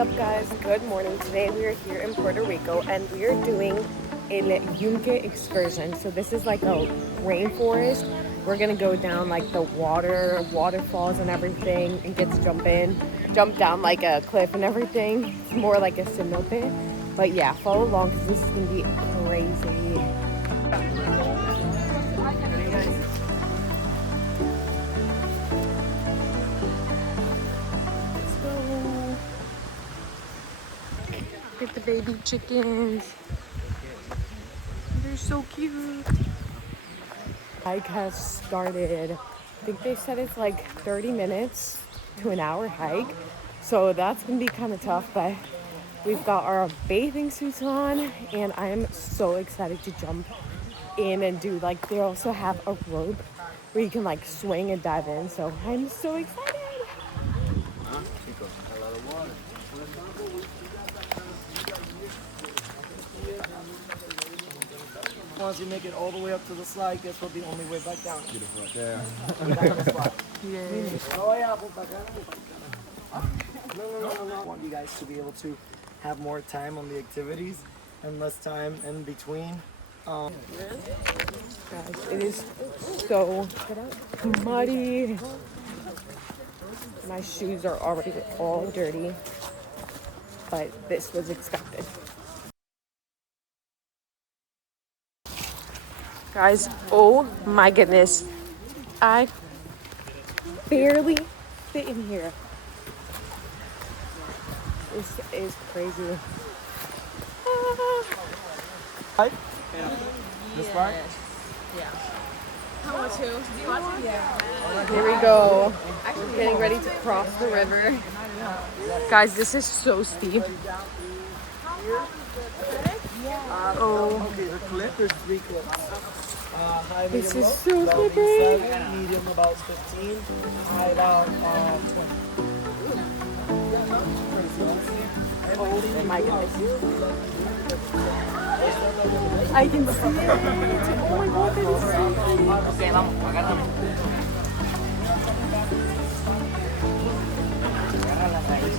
up, guys? Good morning. Today we are here in Puerto Rico and we are doing a Yunque excursion. So this is like a rainforest. We're gonna go down like the waterfalls and everything and get to jump down like a cliff and everything. It's more like a cenote. But yeah, follow along because this is gonna be crazy. Look at the baby chickens. They're so cute. Hike has started. I think they said it's like 30 minutes to an hour hike. So that's gonna be kind of tough, but we've got our bathing suits on and I'm so excited to jump in and do like, they also have a rope where you can like swing and dive in. So I'm so excited. Once you make it all the way up to the slide, guess what? The only way back down. Beautiful. Yeah. Oh yeah. No. I want you guys to be able to have more time on the activities and less time in between. Guys, it is so muddy. My shoes are already all dirty, but this was expected. Guys, oh my goodness. I barely fit in here. This is crazy. Right? Yeah. This part? Yeah. How much? Do you want to? Yeah. Here we go. We're getting ready to cross the river. Guys, this is so steep. Oh. Okay, the cliff, there's 3 cliffs. High, medium, This is low. so That would be slippery. 7, medium about 15, high about 20. Oh my goodness. I can see it. Oh my god, that is so pretty. Okay, vamos, agárrame. Agarra la raíz.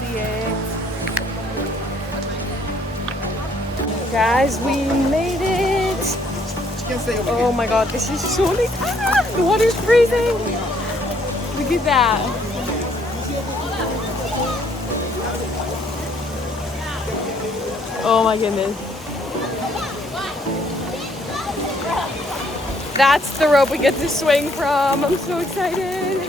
See it. Guys, we made it. Oh my god, this is so nice. Ah, the water's freezing. Look at that. Oh my goodness. That's the rope we get to swing from. I'm so excited.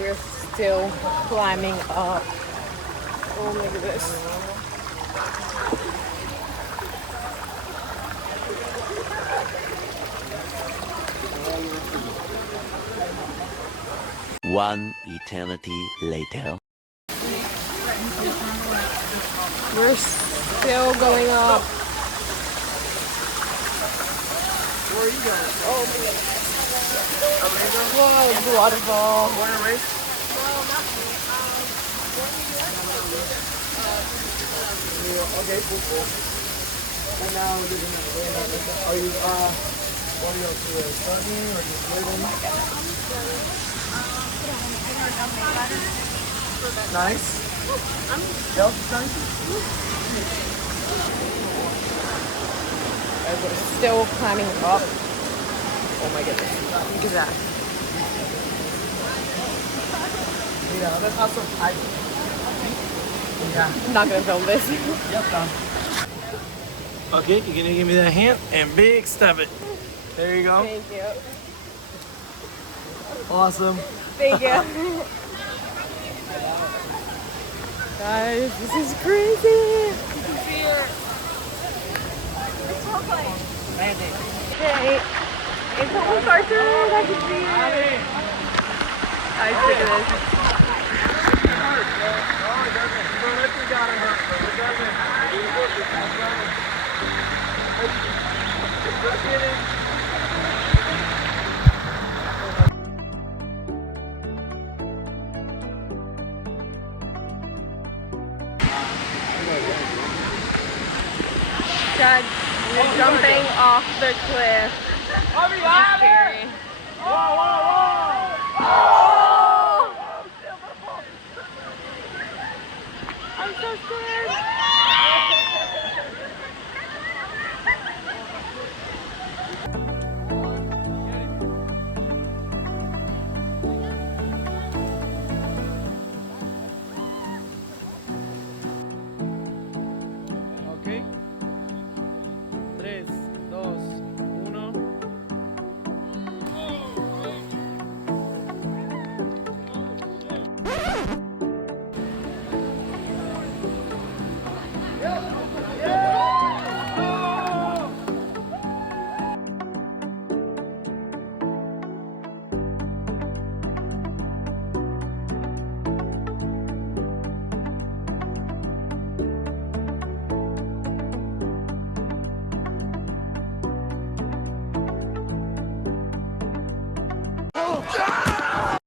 We're still climbing up. Oh my goodness. One eternity later. We're still going up. Where are you going? Oh my goodness. Whoa, the waterfall. Want to race? Okay, cool. And now we're doing it. Are you, what are you up to? Studying or just living? Nice. Yep, nice. Guys, we're still climbing up. Oh my goodness. Look at that. Yeah, that's awesome. Yeah. I'm not gonna film this. Yep, done. Okay, you're gonna give me that hand and big step it. There you go. Thank you. Awesome. Thank you. Guys, this is crazy. You can see it. Okay. It's almost our turn. I can see it. Guys, look at this. Dad, we're jumping off the cliff. Scary. I'm so scared. Ok. 3, 2, 1.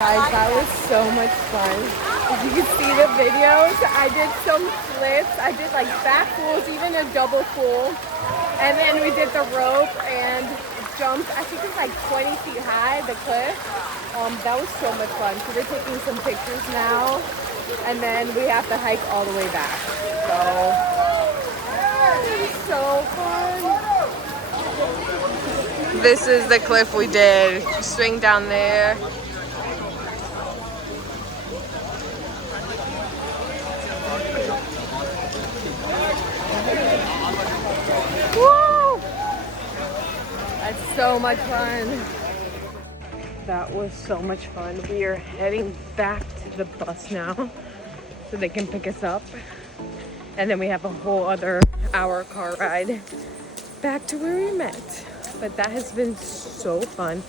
Guys, that was so much fun. As you can see the videos, I did some flips. I did like back pulls, even a double pull. And then we did the rope and jumped, I think it's like 20 feet high, the cliff. That was so much fun. So we're taking some pictures now. And then we have to hike all the way back. So, it was so fun. This is the cliff we did. Swing down there. Woo! That's so much fun. That was so much fun. We are heading back to the bus now so they can pick us up. And then we have a whole other hour car ride back to where we met. But that has been so fun.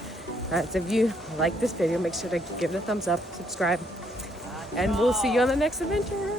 Guys, if you like this video, make sure to give it a thumbs up, subscribe, and we'll see you on the next adventure.